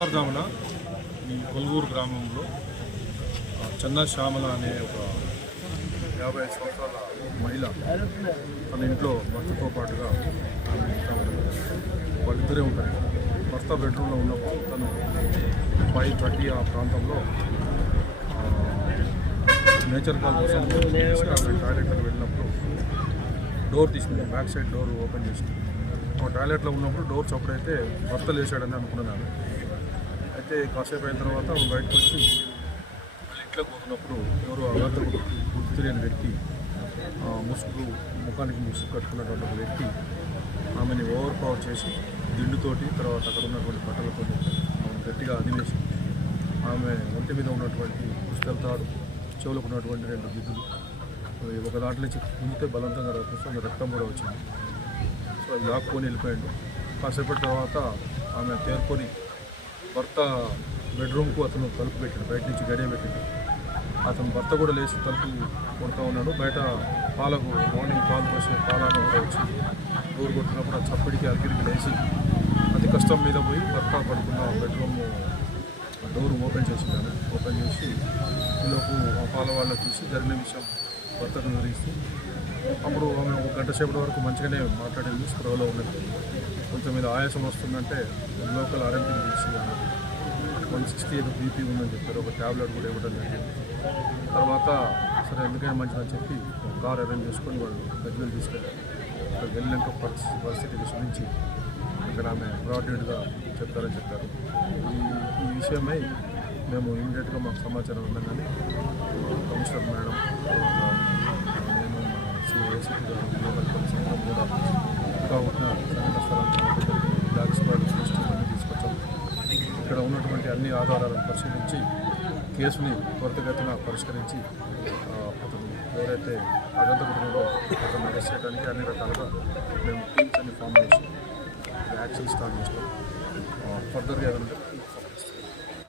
తెల్లవారుజామున ఈ కొలుగూరు గ్రామంలో ఆ, చందా శ్యామల అనే ఒక యాభై ఐదు సంవత్సరాల మహిళ తన ఇంట్లో భర్తతో పాటుగా ఆమె ఇంకా వాళ్ళిద్దరే ఉంటారు భర్త బెడ్రూమ్లో ఉన్నప్పుడు తను ఫైవ్ థర్టీ ఆ ప్రాంతంలో నేచర్ కాల్ కోసం టాయిలెట్కి వెళ్ళినప్పుడు డోర్ తీసుకుంది బ్యాక్ సైడ్ డోర్ ఓపెన్ చేసింది. ఆ టాయిలెట్లో ఉన్నప్పుడు డోర్ చప్పుడైతే భర్త లేచాడని అనుకున్నాను అయితే కాసేపు అయిన తర్వాత బయటకు వచ్చి ఇంట్లోకి పోతున్నప్పుడు ఎవరు అగంతకుడు గుర్తు తెలియని వ్యక్తి ఆ, ముసుగు ముఖానికి ముసుగు కట్టుకున్నటువంటి ఒక వ్యక్తి ఆమెని ఓవర్ పవర్ చేసి దిండుతోటి తర్వాత అక్కడ ఉన్నటువంటి బట్టలతో ఆమెను గట్టిగా అదివేసి ఆమె ఒంటి మీద ఉన్నటువంటి పుస్తకాలు తాడు చెవులకు ఉన్నటువంటి రెండు గిద్దులు ఒక దాంట్లో నుంచి గుంజితే బలవంతంగా రక్తం రక్తం కూడా వచ్చింది. సో అది లాక్కొని వెళ్ళిపోయాడు కాసేపటి తర్వాత ఆమె తేరుకొని భర్త బెడ్రూమ్కు అతను తలుపు పెట్టాడు బయట నుంచి గడియ పెట్టాడు. అతను భర్త కూడా లేచి తలుపు కొడుతూ ఉన్నాడు. బయట పాలకు మార్నింగ్ పాలు పోసిన పాలను కూడా వచ్చి డోర్ కొట్టినప్పుడు ఆ చప్పటికి అరిగిరికి లేచి అతి కష్టం మీద పోయి భర్త పడుకున్న బెడ్రూమ్ డోర్ ఓపెన్ చేసిందాను ఓపెన్ చేసి ఈలోపు ఆ పాల వాళ్ళ చూసి జరిగిన విషయం భర్తకు వివరిస్తూ అప్పుడు ఆమె ఒక గంట సేపటి వరకు మంచిగానే మాట్లాడింది స్పృహలో ఉన్నది. కొంచెం మీద ఆయాసం వస్తుందంటే లోకల్ ఆర్ఎంపీ వన్ సిక్స్టీ ఏదో బీపీ ఉందని చెప్పారు. ఒక ట్యాబ్లెట్ కూడా ఇవ్వడం జరిగింది. తర్వాత సరే ఎందుకైనా మంచిదని చెప్పి ఒక కార్ అరేంజ్ చేసుకొని వాళ్ళు దగ్గర తీసుకెళ్ళారు. అక్కడ వెళ్ళాక పరిస్థితి పరిస్థితి గురించి ఇక్కడ ఆమె బ్రాడ్డెడ్గా చెప్తారని చెప్పారు. ఈ ఈ విషయమై మేము ఇమీడియట్గా మాకు సమాచారం ఉండగానే కమిషనర్ మేడం నేను మా గారు లోకల్ పోలీస్ కూడా ఇంకా ఉన్న సంఘటన తీసుకొచ్చాం. ఇక్కడ ఉన్నటువంటి అన్ని ఆధారాలను పరిశీలించి కేసుని త్వరితగతిన పరిష్కరించి అతను ఎవరైతే అగంతకుడున్నాడో అతను అరెస్ట్ చేయడానికి అన్ని రకాలుగా మేము టీమ్స్ అన్ని ఫామ్ చేసి యాక్షన్ స్టార్ట్ చేస్తాం. ఫర్దర్గా ఏదంటే